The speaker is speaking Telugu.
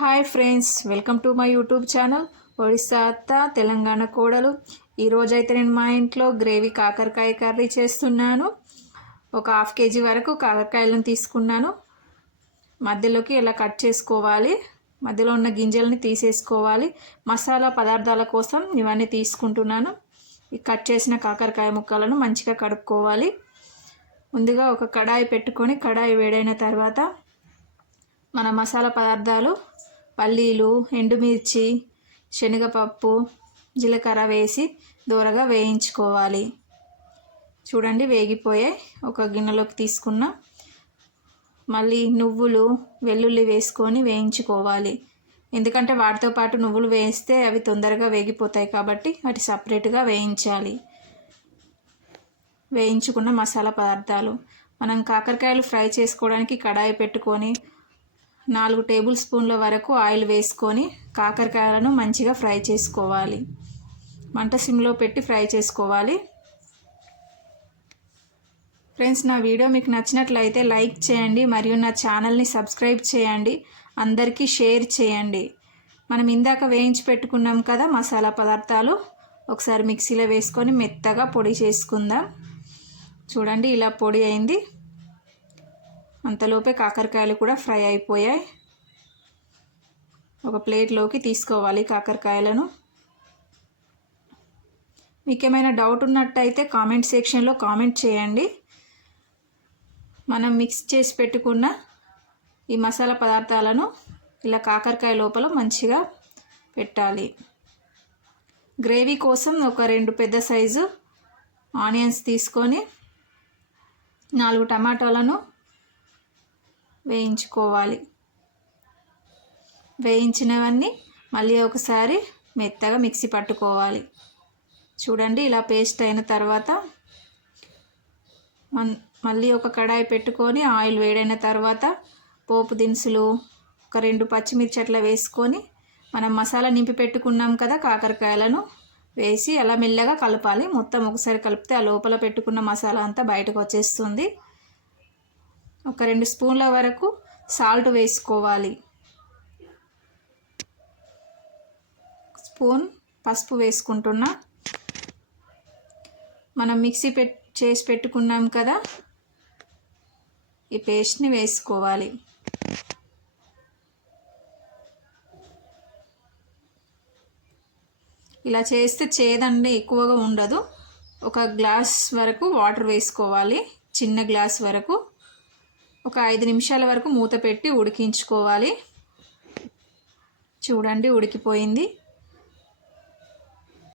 Hi friends, welcome to my YouTube channel Odisha అత్త తెలంగాణ కోడలు. ఈరోజైతే నేను మా ఇంట్లో గ్రేవీ కాకరకాయ కర్రీ చేస్తున్నాను. ఒక హాఫ్ కేజీ వరకు కాకరకాయలను తీసుకున్నాను. మధ్యలోకి ఇలా కట్ చేసుకోవాలి, మధ్యలో ఉన్న గింజల్ని తీసేసుకోవాలి. మసాలా పదార్థాల కోసం ఇవన్నీ తీసుకుంటున్నాను. ఈ కట్ చేసిన కాకరకాయ ముక్కలను మంచిగా కడుక్కోవాలి. ముందుగా ఒక కడాయి పెట్టుకొని కడాయి వేడైన తర్వాత మన మసాలా పదార్థాలు పల్లీలు, ఎండుమిర్చి, శనగపప్పు, జీలకర్ర వేసి దూరగా వేయించుకోవాలి. చూడండి వేగిపోయాయి. ఒక గిన్నెలోకి తీసుకున్న మళ్ళీ నువ్వులు, వెల్లుల్లి వేసుకొని వేయించుకోవాలి. ఎందుకంటే వాటితో పాటు నువ్వులు వేస్తే అవి తొందరగా వేగిపోతాయి కాబట్టి వాటి సపరేట్గా వేయించాలి. వేయించుకున్న మసాలా పదార్థాలు మనం కాకరకాయలు ఫ్రై చేసుకోవడానికి కడాయి పెట్టుకొని 4 టేబుల్ స్పూన్ల వరకు ఆయిల్ వేసుకొని కాకరకాయలను మంచిగా ఫ్రై చేసుకోవాలి. మంట సిమ్లో పెట్టి ఫ్రై చేసుకోవాలి. ఫ్రెండ్స్, నా వీడియో మీకు నచ్చినట్లయితే లైక్ చేయండి మరియు నా ఛానల్ని సబ్స్క్రైబ్ చేయండి. అందరికీ షేర్ చేయండి. మనం ఇందాక వేయించి పెట్టుకున్నాం కదా మసాలా పదార్థాలు, ఒకసారి మిక్సీలో వేసుకొని మెత్తగా పొడి చేసుకుందాం. చూడండి ఇలా పొడి అయింది. అంతలోపే కాకరకాయలు కూడా ఫ్రై అయిపోయాయి. ఒక ప్లేట్లోకి తీసుకోవాలి కాకరకాయలను. మీకు ఏమైనా డౌట్ ఉన్నట్టయితే కామెంట్ సెక్షన్లో కామెంట్ చేయండి. మనం మిక్స్ చేసి పెట్టుకున్న ఈ మసాలా పదార్థాలను ఇలా కాకరకాయ లోపల మంచిగా పెట్టాలి. గ్రేవీ కోసం ఒక 2 పెద్ద సైజు ఆనియన్స్ తీసుకొని 4 టమాటాలను వేయించుకోవాలి. వేయించినవన్నీ మళ్ళీ ఒకసారి మెత్తగా మిక్సీ పట్టుకోవాలి. చూడండి ఇలా పేస్ట్ అయిన తర్వాత మళ్ళీ ఒక కడాయి పెట్టుకొని ఆయిల్ వేడైన తర్వాత పోపు దినుసులు, ఒక 2 పచ్చిమిర్చి అట్లా వేసుకొని మనం మసాలా నింపి పెట్టుకున్నాం కదా కాకరకాయలను వేసి అలా మెల్లగా కలపాలి. మొత్తం ఒకసారి కలిపితే ఆ లోపల పెట్టుకున్న మసాలా అంతా బయటకు వచ్చేస్తుంది. ఒక 2 స్పూన్ల వరకు సాల్ట్ వేసుకోవాలి. స్పూన్ పసుపు వేసుకుంటున్నా. మనం మిక్సీ చేసి పెట్టుకున్నాం కదా ఈ పేస్ట్ని వేసుకోవాలి. ఇలా చేస్తే చేదండి ఎక్కువగా ఉండదు. ఒక గ్లాస్ వరకు వాటర్ వేసుకోవాలి, చిన్న గ్లాస్ వరకు. ఒక 5 నిమిషాల వరకు మూత పెట్టి ఉడికించుకోవాలి. చూడండి ఉడికిపోయింది.